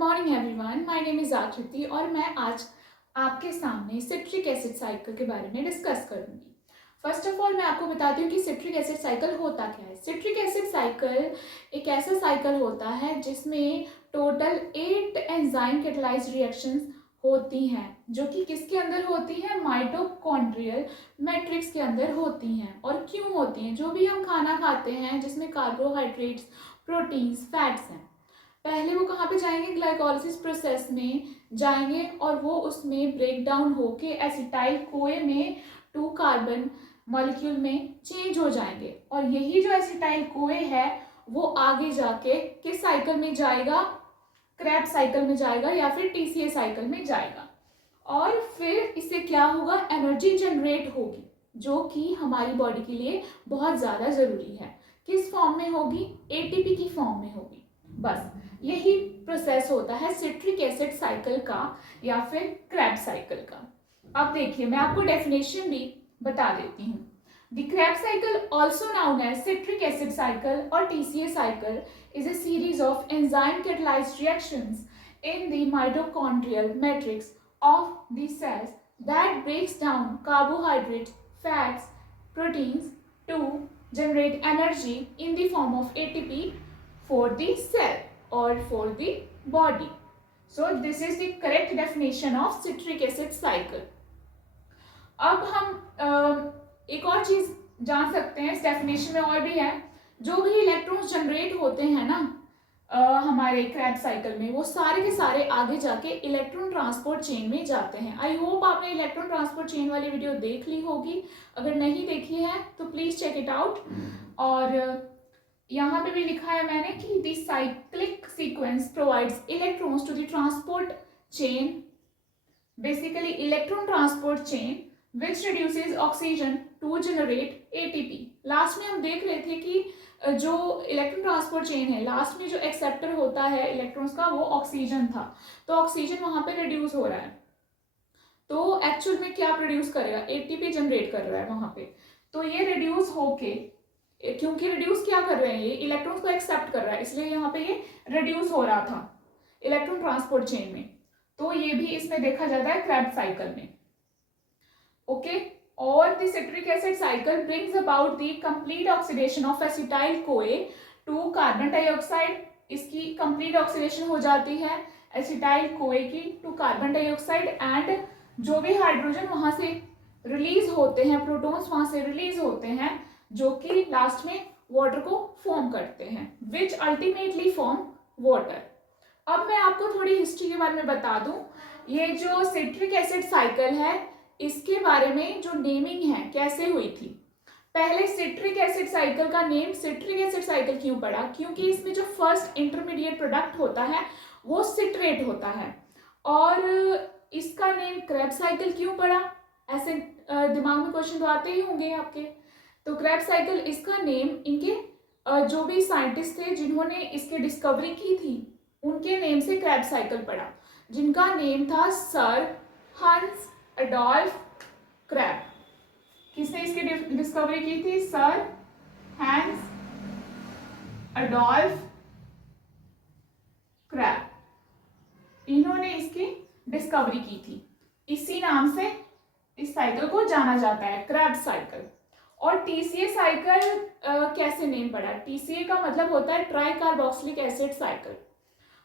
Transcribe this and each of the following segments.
Morning everyone, my name is आकृति और मैं आज आपके सामने सिट्रिक एसिड साइकिल के बारे में डिस्कस करूंगी। फर्स्ट ऑफ ऑल मैं आपको बताती हूँ कि सिट्रिक एसिड साइकिल होता क्या है। सिट्रिक एसिड साइकिल एक ऐसा साइकिल होता है जिसमें टोटल 8 एंजाइम कैटालाइज्ड रिएक्शंस होती हैं, जो कि किसके अंदर होती हैं, माइटोकॉन्ड्रियल मैट्रिक्स के अंदर होती हैं। और क्यों होती हैं? जो भी हम खाना खाते हैं जिसमें कार्बोहाइड्रेट्स, प्रोटीन्स, फैट्स हैं, पहले वो कहाँ पे जाएंगे, ग्लाइकोलाइसिस प्रोसेस में जाएंगे और वो उसमें ब्रेक डाउन होके एसिटाइल कोए में 2 कार्बन मॉलिक्यूल में चेंज हो जाएंगे। और यही जो एसिटाइल कोए है वो आगे जाके किस साइकिल में जाएगा, क्रेब्स साइकिल में जाएगा या फिर टीसीए साइकिल में जाएगा। और फिर इससे क्या होगा, एनर्जी जनरेट होगी जो कि हमारी बॉडी के लिए बहुत ज़्यादा ज़रूरी है। किस फॉर्म में होगी? एटीपी की फॉर्म में होगी। बस यही प्रोसेस होता है सिट्रिक एसिड साइकिल का या फिर क्रेब्स साइकिल का। अब देखिए मैं आपको डेफिनेशन भी बता देती हूँ। The Krebs cycle, also known as citric acid cycle or TCA cycle, is a series of enzyme catalyzed reactions in the mitochondrial matrix of the cells that breaks down carbohydrates, fats, proteins to generate energy in the form of ATP for the cell or for the body. So this is the correct definition of citric acid cycle. अब हम एक और चीज जान सकते हैं, इस definition में और भी है। जो भी इलेक्ट्रॉन्स जनरेट होते हैं ना हमारे क्रेब्स साइकिल में, वो सारे के सारे आगे जाके इलेक्ट्रॉन ट्रांसपोर्ट चेन में जाते हैं। आई होप आपने इलेक्ट्रॉन ट्रांसपोर्ट चेन वाली वीडियो देख ली होगी। अगर नहीं देखी है तो प्लीज चेक इट आउट। और यहाँ पे भी लिखा है मैंने कि the cyclic sequence provides electrons to the transport chain, basically electron transport chain which reduces oxygen to generate ATP। Last में हम देख रहे थे कि जो इलेक्ट्रॉन ट्रांसपोर्ट चेन है, लास्ट में जो एक्सेप्टर होता है इलेक्ट्रॉन्स का वो ऑक्सीजन था, तो ऑक्सीजन वहां पे रिड्यूस हो रहा है, तो एक्चुअल में क्या प्रोड्यूस करेगा, एटीपी जनरेट कर रहा है वहां पे। तो ये रिड्यूस होके, क्योंकि रिड्यूस क्या कर रहे हैं, ये इलेक्ट्रॉन्स को एक्सेप्ट कर रहा है, इसलिए यहाँ पे ये रिड्यूस हो रहा था इलेक्ट्रॉन ट्रांसपोर्ट चेन में। तो ये भी इसमें देखा जाता है क्रेब्स साइकिल में। Okay, or the citric acid cycle brings about the complete oxidation of acetyl-CoA to carbon dioxide। इसकी complete oxidation हो जाती है acetyl-CoA की to carbon dioxide, and जो भी हाइड्रोजन वहां से रिलीज होते हैं, प्रोटॉन्स वहां से रिलीज होते हैं, जो कि लास्ट में वाटर को फॉर्म करते हैं, which ultimately form water। अब मैं आपको थोड़ी हिस्ट्री के बारे में बता दूं। ये जो सिट्रिक एसिड साइकिल है इसके बारे में जो नेमिंग है कैसे हुई थी। पहले सिट्रिक एसिड साइकिल का नेम सिट्रिक एसिड साइकिल क्यों पड़ा, क्योंकि इसमें जो फर्स्ट इंटरमीडिएट प्रोडक्ट होता है वो सिट्रेट होता है। और इसका नेम क्रेब्स साइकिल क्यों पड़ा, ऐसे दिमाग में क्वेश्चन तो आते ही होंगे आपके। तो क्रेब्स साइकिल, इसका नेम इनके जो भी साइंटिस्ट थे जिन्होंने इसकी डिस्कवरी की थी उनके नेम से क्रेब्स साइकिल पड़ा, जिनका नेम था सर हंस एडोल्फ क्रैब। किसने इसकी डिस्कवरी की थी? Sir Hans Adolf Krebs. इन्होंने इसकी डिस्कवरी की थी, इसी नाम से इस साइकिल को जाना जाता है, क्रेब्स साइकिल। और टीसीए साइकिल कैसे नेम पड़ा? टीसीए का मतलब होता है ट्राई कार्बोक्सिलिक एसिड साइकिल।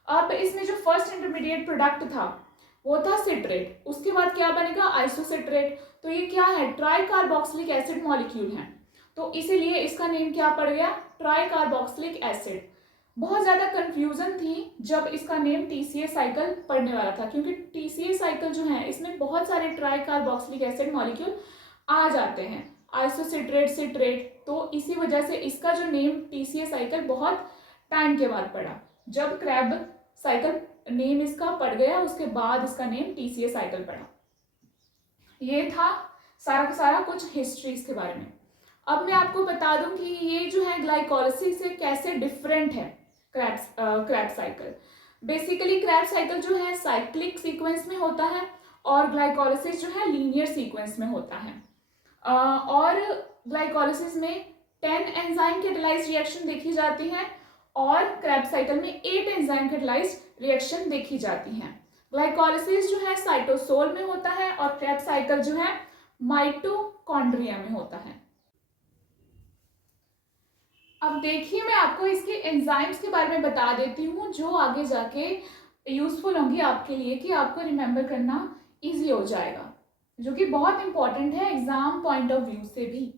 अब इसमें जो फर्स्ट इंटरमीडिएट प्रोडक्ट था वो था सिट्रेट, उसके बाद क्या बनेगा, आइसोसिट्रेट। तो ये क्या है, ट्राई कार्बोक्सिलिक एसिड मॉलिक्यूल है, तो इसीलिए इसका नेम क्या पड़ गया, ट्राई कार्बोक्सिलिक एसिड। बहुत ज्यादा कंफ्यूजन थी जब इसका नेम टीसीए साइकिल पड़ने वाला था, क्योंकि टीसीए साइकिल जो है इसमें बहुत सारे ट्राई कार्बोक्सिलिक एसिड मॉलिक्यूल आ जाते हैं, आइसोसिट्रेट, सिट्रेट। तो इसी वजह से इसका जो नेम टीसीए साइकिल बहुत टाइम के बाद पड़ा। जब क्रेब साइकिल नेम इसका पड़ गया उसके बाद इसका नेम टीसीए साइकिल पड़ा। ये था सारा का सारा कुछ हिस्ट्री इसके बारे में। अब मैं आपको बता दूं कि ये जो है ग्लाइकोलाइसिस से कैसे डिफरेंट है Krebs cycle. Basically Krebs cycle जो है साइक्लिक सीक्वेंस में होता है और ग्लाइकोलाइसिस जो है लीनियर सीक्वेंस में होता है। और ग्लाइकोलाइसिस में 10 एंजाइम कैटालाइज्ड रिएक्शन देखी जाती है और क्रेब्स साइकिल में 8 एंजाइम कैटालाइज्ड रिएक्शन देखी जाती हैं। ग्लाइकोलाइसिस जो है साइटोसोल में होता है और क्रेब्स साइकिल जो है माइटोकॉन्ड्रिया में होता है। अब देखिए मैं आपको इसके एंजाइम्स के बारे में बता देती हूँ जो आगे जाके यूजफुल होंगी आपके लिए, कि आपको रिमेंबर करना इजी हो जाएगा, जो कि बहुत इंपॉर्टेंट है एग्जाम पॉइंट ऑफ व्यू से भी।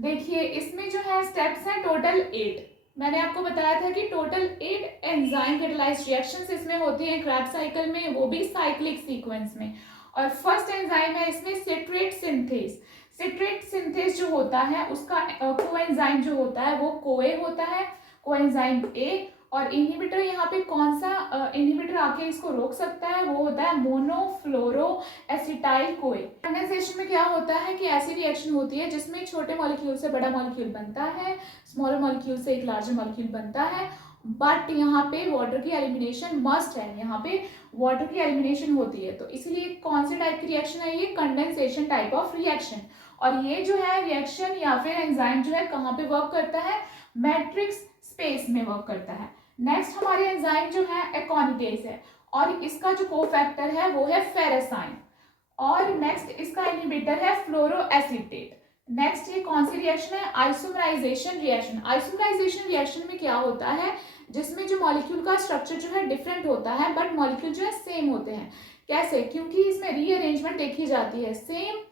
देखिए इसमें जो है स्टेप्स हैं टोटल 8। मैंने आपको बताया था कि टोटल 8 एंजाइम कैटालाइज्ड रिएक्शंस इसमें होती हैं क्रेब्स साइकिल में, वो भी साइक्लिक सीक्वेंस में। और फर्स्ट एंजाइम है इसमें सिट्रेट सिंथेस। सिट्रेट सिंथेस जो होता है उसका कोएंजाइम जो होता है वो कोए होता है, कोएंजाइम ए। और इनहिबिटर यहाँ पे कौन सा इनहिबिटर आके इसको रोक सकता है, वो होता है मोनोफ्लोरो एसिटाइल कोए। कंडेंसेशन में क्या होता है कि ऐसी रिएक्शन होती है जिसमें छोटे मॉलिक्यूल से बड़ा मॉलिक्यूल बनता है, स्मॉलर मॉलिक्यूल से एक लार्जर मॉलिक्यूल बनता है, बट यहाँ पे वाटर की एलिमिनेशन मस्ट है, यहाँ पे वाटर की एलिमिनेशन होती है। तो इसीलिए कौन से टाइप की रिएक्शन है ये, कंडेंसेशन टाइप ऑफ रिएक्शन। और ये जो है रिएक्शन या फिर एंजाइम जो है कहाँ पे वर्क करता है, मैट्रिक्स स्पेस में वर्क करता है। नेक्स्ट हमारे एंजाइम जो है एकोनिडेज है और इसका जो कोफैक्टर है वो है फेरेसाइन। और नेक्स्ट इसका इनहिबिटर है फ्लोरोएसीटेट। नेक्स्ट ये कौन सी रिएक्शन है, आइसोमराइजेशन रिएक्शन। आइसोमराइजेशन रिएक्शन में क्या होता है, जिसमें जो मॉलिक्यूल का स्ट्रक्चर जो है डिफरेंट होता है बट मॉलिक्यूल जो है सेम होते हैं। कैसे, क्योंकि इसमें रीअरेंजमेंट देखी जाती है, सेम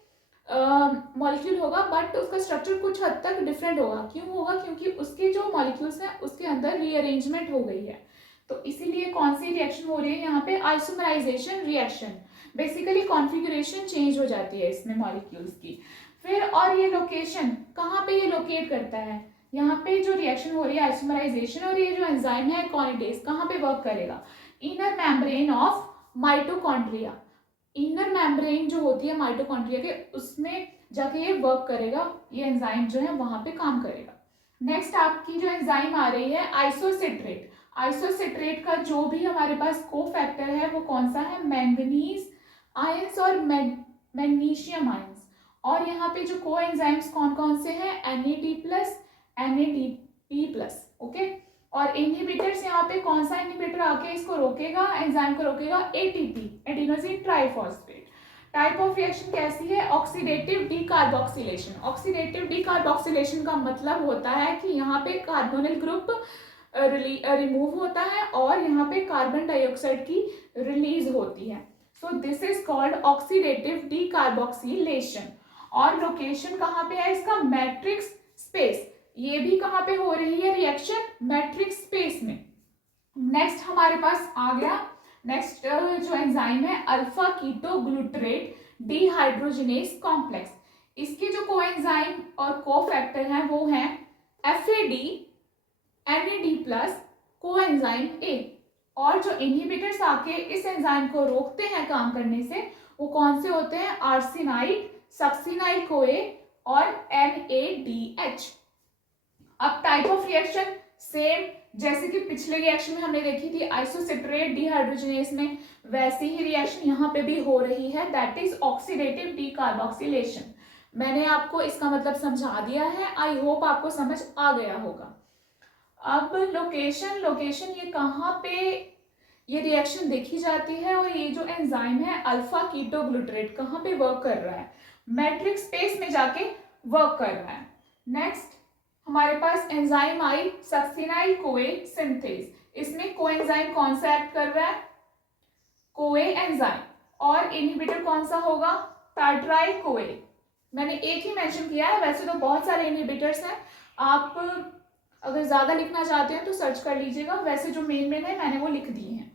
मॉलिक्यूल होगा बट उसका स्ट्रक्चर कुछ हद तक डिफरेंट होगा। क्यों होगा, क्योंकि उसके जो मॉलिक्यूल्स हैं उसके अंदर रीअरेंजमेंट हो गई है। तो इसीलिए कौन सी रिएक्शन हो रही है यहाँ पे, isomerization reaction. Basically configuration change हो जाती है इसमें मॉलिक्यूल्स की। फिर और ये लोकेशन कहाँ पे ये लोकेट करता है, यहाँ पे जो रिएक्शन हो रही है आइसोमराइजेशन और ये जो एंजाइम है एकोनिडेज कहाँ पे वर्क करेगा, inner membrane of mitochondria. Inner membrane जो होती है माइटोकॉन्ड्रिया के, उसमें जाके ये वर्क करेगा, ये एंजाइम जो है वहां पे काम करेगा। नेक्स्ट आपकी जो एंजाइम आ रही है आइसोसिट्रेट। आइसोसिट्रेट का जो भी हमारे पास कोफैक्टर है वो कौन सा है, मैंगनीज आयंस और मैग्नीशियम आयंस। और यहाँ पे जो को एंजाइम्स कौन कौन से हैं, Na+, NADP+, ओके। और इनहिबिटर्स यहाँ पे कौन सा इनहिबिटर आके इसको रोकेगा, एंजाइम को रोकेगा, ATP, adenosine triphosphate. Type of reaction कैसी है, ऑक्सीडेटिव डीकार्बोक्सिलेशन। ऑक्सीडेटिव डीकार्बोक्सिलेशन का मतलब होता है कि यहाँ पे कार्बोनिल ग्रुप रिमूव होता है और यहाँ पे कार्बन डाइऑक्साइड की रिलीज होती है। So this is called oxidative decarboxylation. और लोकेशन कहाँ पे है इसका, मैट्रिक्स स्पेस। ये भी कहाँ पे हो रही है रिएक्शन, मैट्रिक्स स्पेस में। नेक्स्ट हमारे पास आ गया, नेक्स्ट जो एंजाइम है alpha keto glutarate dehydrogenase complex. इसके जो कोएंजाइम और कोफैक्टर हैं वो हैं FAD, NAD+, कोएंजाइम A। और जो इनहिबिटर्स आके इस एंजाइम को रोकते हैं काम करने से वो कौन से होते हैं, आर्सिनाइड, सक्सिनाइल कोए और NADH। अब टाइप ऑफ रिएक्शन सेम जैसे कि पिछले रिएक्शन में हमने देखी थी आइसोसिट्रेट डिहाइड्रोजिनेज में, वैसी ही रिएक्शन यहाँ पे भी हो रही है, दैट इज ऑक्सीडेटिव डीकार्बोक्सिलेशन। मैंने आपको इसका मतलब समझा दिया है, आई होप आपको समझ आ गया होगा। अब लोकेशन ये कहाँ पे ये रिएक्शन देखी जाती है और ये जो एंजाइम है अल्फा कीटो ग्लूटरेट कहाँ पे वर्क कर रहा है, मैट्रिक्स स्पेस में जाके वर्क कर रहा है। नेक्स्ट हमारे पास एंजाइम आई सक्सिनाइल कोए सिंथेज। इसमें कोएंजाइम कौन सा एक्ट कर रहा है, कोए एंजाइम। और इनहिबिटर कौन सा होगा, टार्ट्राइल कोए। मैंने एक ही मेंशन किया है, वैसे तो बहुत सारे इनहिबिटर्स हैं, आप अगर ज्यादा लिखना चाहते हैं तो सर्च कर लीजिएगा, वैसे जो मेन है मैंने वो लिख दिए हैं,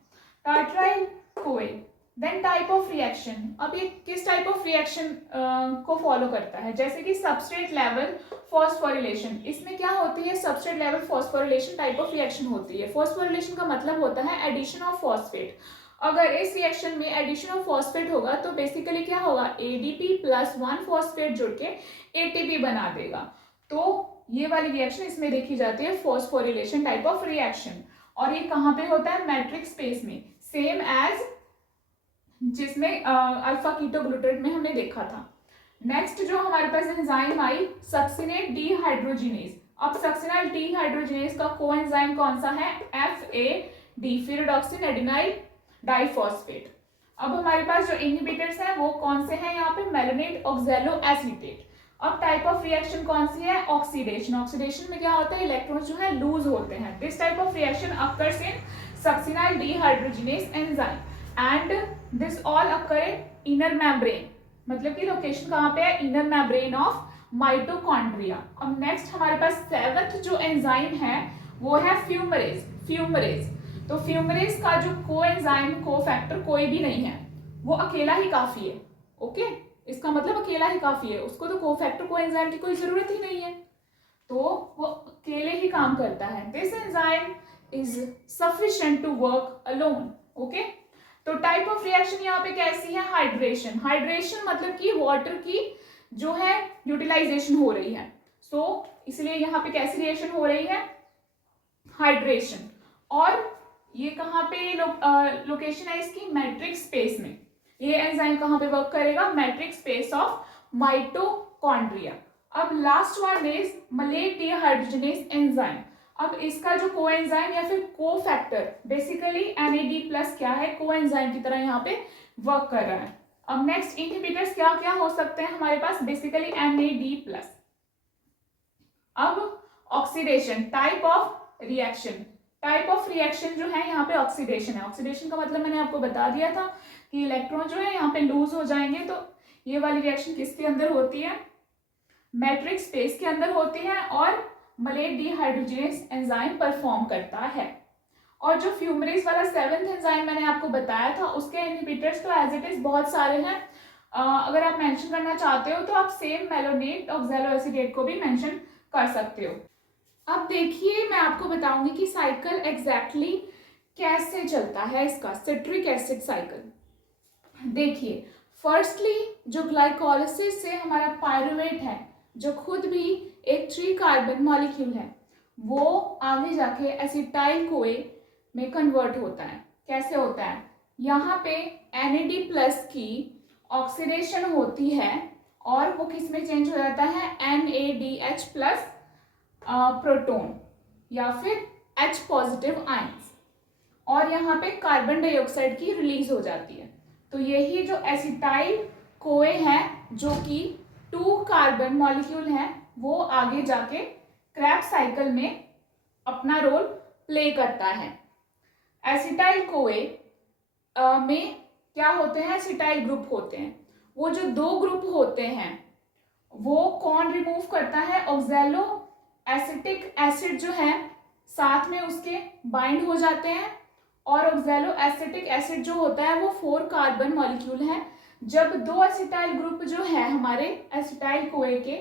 टार्ट्राइल कोए। देन टाइप ऑफ रिएक्शन, अब ये किस टाइप ऑफ रिएक्शन को फॉलो करता है, जैसे कि सबस्ट्रेट लेवल फॉस्फोरिलेशन। इसमें क्या होती है, substrate level phosphorylation type of reaction होती है। फॉस्फोरिलेशन का मतलब होता है एडिशन ऑफ फॉस्फेट। अगर इस रिएक्शन में एडिशन ऑफ फॉस्फेट होगा तो बेसिकली क्या होगा, ADP+1 फॉस्फेट जुड़ के ATP बना देगा। तो ये वाली रिएक्शन इसमें देखी जाती है फॉस्फोरिलेशन टाइप ऑफ रिएक्शन। और ये कहाँ पे होता है, मैट्रिक्स स्पेस में, सेम एज जिसमें अल्फा कीटो ग्लूटरेट में हमने देखा था। नेक्स्ट जो हमारे पास एंजाइम आई सक्सिनेट डिहाइड्रोजिनेज, अब सक्सिनाइल डीहाइड्रोजिनेज का कोएंजाइम कौन सा है? FAD, ferredoxin adenylyl diphosphate. अब हमारे पास जो इनहिबिटर्स हैं वो कौन से हैं यहाँ पे? मेलानेट ऑक्सैलो एसीटेट। अब टाइप ऑफ रिएक्शन कौन सी है? ऑक्सीडेशन। ऑक्सीडेशन में क्या होता है? इलेक्ट्रॉन जो है लूज होते हैं। This type of reaction occurs in succinyl dehydrogenase enzyme and this all occur in inner membrane. मतलब कि लोकेशन कहाँ पे है? Inner membrane of mitochondria. अब नेक्स्ट हमारे पास सेवंथ जो एंजाइम है वो है फ्यूमरेज। फ्यूमरेज तो फ्यूमरेज का जो कोएंजाइम कोफैक्टर कोई भी नहीं है, वो अकेला ही काफी है। ओके, इसका मतलब अकेला ही काफी है, उसको तो कोफैक्टर कोएंजाइम की कोई जरूरत ही नहीं है, तो वो अकेले ही काम करता है। This enzyme is sufficient to work alone. Okay, तो टाइप ऑफ रिएक्शन यहाँ पे कैसी है? हाइड्रेशन। हाइड्रेशन मतलब कि वाटर की जो है यूटिलाइजेशन हो रही है, सो इसलिए यहाँ पे कैसी रिएक्शन हो रही है? हाइड्रेशन। और ये कहाँ पे लोकेशन है इसकी? मैट्रिक्स स्पेस में। ये एंजाइम कहाँ पे वर्क करेगा? Matrix space of mitochondria. अब last one is malate dehydrogenase enzyme. अब इसका जो कोएंजाइम या फिर कोफैक्टर बेसिकली NAD+ क्या है? कोएंजाइम की तरह यहाँ पे वर्क कर रहा है। अब नेक्स्ट इनहिबिटर्स क्या क्या हो सकते हैं हमारे पास? Basically NAD+। अब oxidation, type of reaction. Type of reaction जो है यहाँ पे ऑक्सीडेशन है। ऑक्सीडेशन का मतलब मैंने आपको बता दिया था कि इलेक्ट्रॉन जो है यहाँ पे लूज हो जाएंगे, तो ये वाली रिएक्शन किसके अंदर होती है? मैट्रिक्स स्पेस के अंदर होती है और मलेट डीहाइड्रोजिनेज एंजाइम परफॉर्म करता है। और जो फ्यूमरेज वाला सेवंथ एंजाइम मैंने आपको बताया था उसके इनहिबिटर्स तो एज इट इज बहुत सारे हैं। अगर आप मेंशन करना चाहते हो तो आप सेम मेलानेट ऑक्सैलो एसीटेट को भी मेंशन कर सकते हो। अब देखिए मैं आपको बताऊंगी कि साइकिल एग्जैक्टली कैसे चलता है इसका, सिट्रिक एसिड साइकिल। देखिए फर्स्टली जो ग्लाइकोलिसिस से हमारा पायरुवेट है जो खुद भी एक 3 कार्बन मॉलिक्यूल है, वो आगे जाके एसिटाइल कोए में कन्वर्ट होता है। कैसे होता है? यहाँ पे NAD+ की ऑक्सीडेशन होती है और वो किस में चेंज हो जाता है? NADH+ प्रोटोन या फिर H+ आयंस, और यहाँ पे कार्बन डाइऑक्साइड की रिलीज हो जाती है। तो यही जो एसिटाइल कोए है जो कि 2 कार्बन मॉलिक्यूल है, वो आगे जाके क्रेब्स साइकिल में अपना रोल प्ले करता है। एसिटाइल कोए में क्या होते हैं? एसिटाइल ग्रुप होते हैं। वो जो 2 ग्रुप होते हैं वो कौन रिमूव करता है? ऑक्सैलो एसिटिक एसिड जो है साथ में उसके बाइंड हो जाते हैं, और ऑक्सैलो एसिटिक एसिड जो होता है वो 4 कार्बन मॉलिक्यूल है। जब 2 एसिटाइल ग्रुप जो है हमारे एसिटाइल कोए के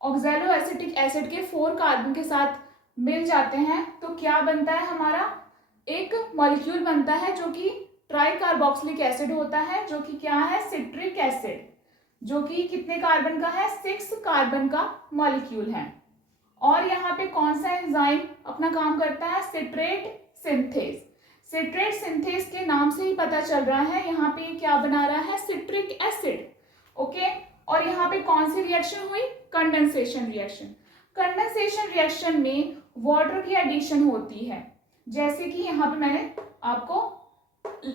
ऑक्सैलो एसिटिक एसिड के 4 कार्बन के साथ मिल जाते हैं तो क्या बनता है? हमारा एक मॉलिक्यूल बनता है जो कि ट्राई कार्बोक्सिलिक एसिड होता है, जो कि क्या है? सिट्रिक एसिड, जो कि कितने कार्बन का है? 6 कार्बन का मॉलिक्यूल है। और यहाँ पे कौन सा एंजाइम अपना काम करता है? Citrate synthase. सिट्रेट सिंथेज के नाम से ही पता चल रहा है यहाँ पे क्या बना रहा है? Citric acid. ओके, और यहाँ पे कौन सी रिएक्शन हुई? Condensation reaction. कंडेंसेशन रिएक्शन में वाटर की एडिशन होती है, जैसे कि यहाँ पे मैंने आपको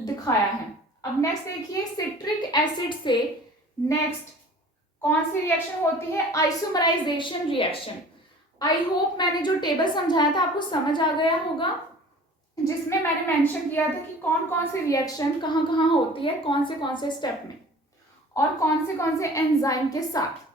दिखाया है। अब नेक्स्ट देखिए, सिट्रिक एसिड से नेक्स्ट कौन सी रिएक्शन होती है? Isomerisation reaction. आई होप मैंने जो टेबल समझाया था आपको समझ आ गया होगा, जिसमें मैंने मेंशन किया था कि कौन कौन सी रिएक्शन कहाँ कहाँ होती है, कौन से स्टेप में और कौन से एंजाइम के साथ।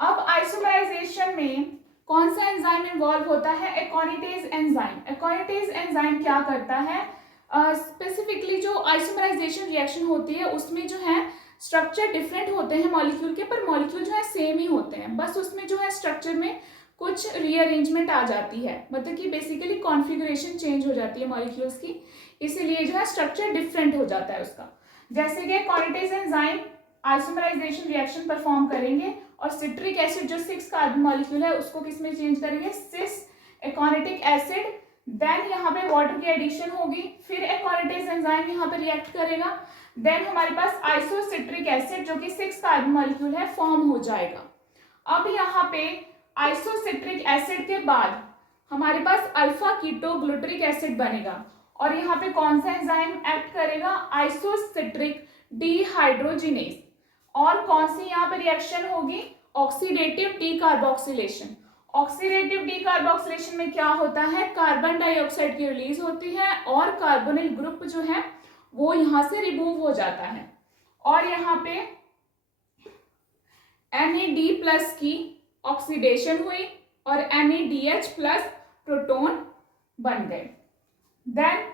अब आइसोमराइजेशन में कौन सा एंजाइम इन्वॉल्व होता है? एकोनिटेज एंजाइम। एकोनिटेज एंजाइम क्या करता है? स्पेसिफिकली जो आइसोमराइजेशन रिएक्शन होती है उसमें जो है स्ट्रक्चर डिफरेंट होते हैं मॉलिक्यूल के, पर मॉलिक्यूल जो है सेम ही होते हैं, बस उसमें जो है स्ट्रक्चर में कुछ रीअरेंजमेंट आ जाती है, मतलब कि बेसिकली कॉन्फ़िगरेशन चेंज हो जाती है मॉलिक्यूल्स की, इसीलिए जो है स्ट्रक्चर डिफरेंट हो जाता है उसका। जैसे कि aconitase enzyme isomerization reaction perform करेंगे और सिट्रिक एसिड जो 6 कार्बन मॉलिक्यूल है उसको किस में चेंज करेंगे? सिस एकोनिटिक एसिड। देन यहाँ पे वाटर की एडिशन होगी, फिर एकोनिटेज एंजाइम यहाँ पे रिएक्ट करेगा, देन हमारे पास आइसोसिट्रिक एसिड जो कि 6 कार्बन मॉलिक्यूल है फॉर्म हो जाएगा। अब यहाँ पे आइसोसिट्रिक एसिड के बाद हमारे पास अल्फा कीटोग्लूटरिक एसिड बनेगा और यहाँ पे कौन सा एंजाइम एक्ट करेगा, आइसोसिट्रिक डिहाइड्रोजिनेज। और कौन सी यहाँ पे रिएक्शन होगी, ऑक्सीडेटिव डीकार्बोक्सिलेशन। ऑक्सीडेटिव डीकार्बोक्सिलेशन में क्या होता है, कार्बन डाइऑक्साइड की रिलीज होती है और कार्बोनिल ग्रुप जो है वो यहाँ से रिमूव हो जाता है और यहाँ पे NAD+ की ऑक्सीडेशन हुई और NADH+ प्रोटॉन बन गए। देन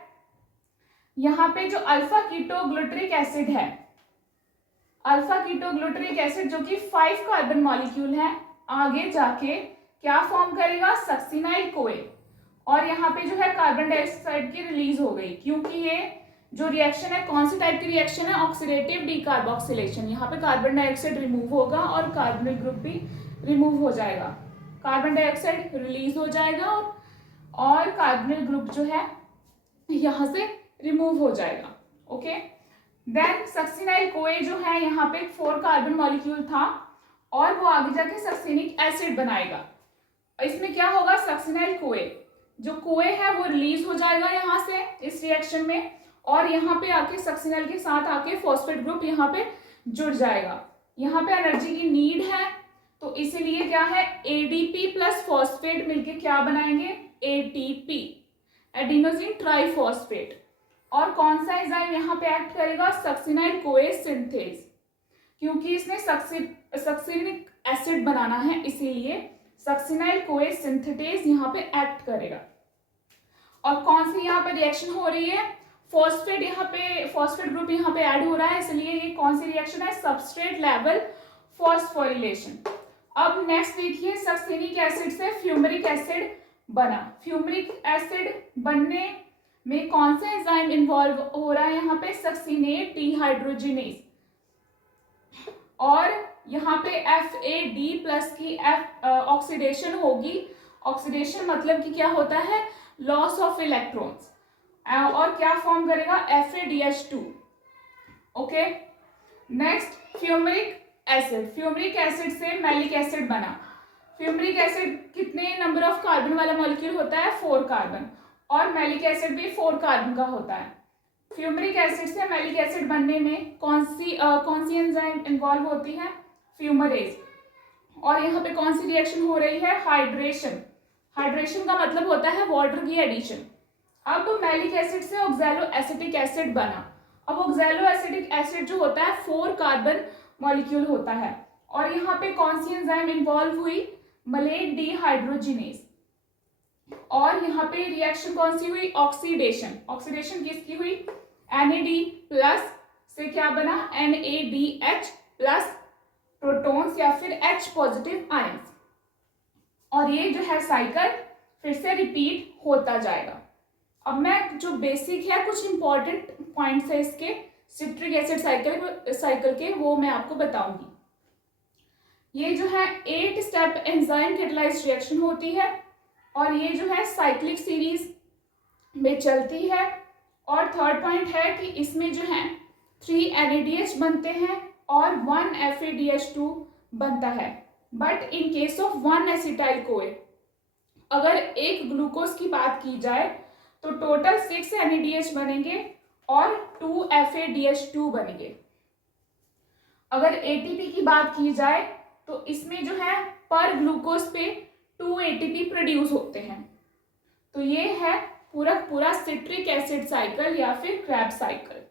यहाँ पे जो अल्फा कीटोग्लूटरिक एसिड है, अल्फा कीटोग्लूटरिक एसिड जो कि 5 कार्बन मॉलिक्यूल है, आगे जाके क्या फॉर्म करेगा, सक्सिनाइल कोए। और यहाँ पे जो है कार्बन डाइऑक्साइड की रिलीज हो गई, क्योंकि ये जो रिएक्शन है कौन सी टाइप की रिएक्शन है, ऑक्सीडेटिव डीकार्बोक्सिलेशन। यहाँ पे कार्बन डाइऑक्साइड रिमूव होगा और कार्बोनिल ग्रुप भी रिमूव हो जाएगा, कार्बन डाइऑक्साइड रिलीज हो जाएगा और कार्बोनिल ग्रुप जो है यहाँ से रिमूव हो जाएगा। ओके, देन सक्सिनाइल कोए जो है यहाँ पे 4 कार्बन मॉलिक्यूल था और वो आगे जाके सक्सिनिक एसिड बनाएगा। इसमें क्या होगा, सक्सिनाइल कोए जो कोए है वो रिलीज हो जाएगा यहाँ से इस रिएक्शन में और यहाँ पे आके सक्सिनाइल के साथ आके फॉस्फेट ग्रुप यहाँ पे जुड़ जाएगा। यहाँ पे एनर्जी की नीड है तो इसीलिए क्या है, ADP प्लस फॉस्फेट मिलके क्या बनाएंगे, ATP, एडिनोसिन ट्राइफॉस्फेट। और कौन सा एंजाइम यहाँ पे एक्ट करेगा, सक्सिनाइल कोए सिंथेज, क्योंकि इसने सक्सिनिक एसिड बनाना है इसीलिए सक्सिनाइल कोए सिंथेटेज यहाँ पे एक्ट करेगा। और कौन सी यहाँ पे रिएक्शन हो रही है, फॉस्फेट, यहाँ पे फॉस्फेट ग्रुप यहाँ पे ऐड हो रहा है, इसलिए ये कौन सी रिएक्शन है, सबस्ट्रेट लेवल फॉस्फोरिलेशन। अब नेक्स्ट देखिए, सक्सिनिक एसिड से फ्यूमरिक एसिड बना। फ्यूमरिक एसिड बनने में कौन सा एंजाइम इन्वॉल्व हो रहा है, यहाँ पे सक्सिनेट डिहाइड्रोजिनेज। और यहाँ पे FAD+ की ऑक्सीडेशन होगी। ऑक्सीडेशन मतलब कि क्या होता है, लॉस ऑफ इलेक्ट्रॉन्स, और क्या फॉर्म करेगा, FADH2। Okay, next fumaric acid. Fumaric acid से मैलिक एसिड बना। फ्यूमरिक एसिड कितने नंबर ऑफ कार्बन वाला मॉलिक्यूल होता है, 4 कार्बन, और मैलिक एसिड भी 4 कार्बन का होता है। फ्यूमरिक एसिड से मैलिक एसिड बनने में कौन सी एंजाइम इन्वॉल्व होती है, फ्यूमरेज। और यहाँ पे कौन सी रिएक्शन हो रही है, हाइड्रेशन। हाइड्रेशन का मतलब होता है वाटर की एडिशन। अब मैलिक एसिड से ऑक्सैलो एसिटिक एसिड बना। अब ऑक्सैलो एसिटिक एसिड जो होता है 4 कार्बन मॉलिक्यूल होता है और यहाँ पे कौन सी एंजाइम इन्वॉल्व हुई, मलेट डिहाइड्रोजिनेज। और यहाँ पे रिएक्शन कौन सी हुई, ऑक्सीडेशन। ऑक्सीडेशन किसकी हुई, NAD+ से क्या बना, NADH+ प्रोटॉन्स या फिर H+ आयंस। और ये जो है साइकिल फिर से रिपीट होता जाएगा। अब मैं जो बेसिक है कुछ इंपॉर्टेंट पॉइंट्स है इसके सिट्रिक एसिड साइकिल के वो मैं आपको बताऊंगी। ये जो है 8 स्टेप एंजाइम कैटालाइज्ड रिएक्शन होती है और ये जो है साइक्लिक सीरीज में चलती है। और थर्ड पॉइंट है कि इसमें जो है 3 NADH बनते हैं और 1 FADH2 बनता है। But in case of 1 acetyl CoA, अगर एक ग्लूकोज की बात की जाए तो टोटल 6 NADH बनेंगे और 2 FADH2 बनेंगे। अगर ATP की बात की जाए तो इसमें जो है पर ग्लूकोज पे 2 ATP प्रोड्यूस होते हैं। तो ये है पूरा सिट्रिक एसिड साइकिल या फिर क्रेब्स साइकिल।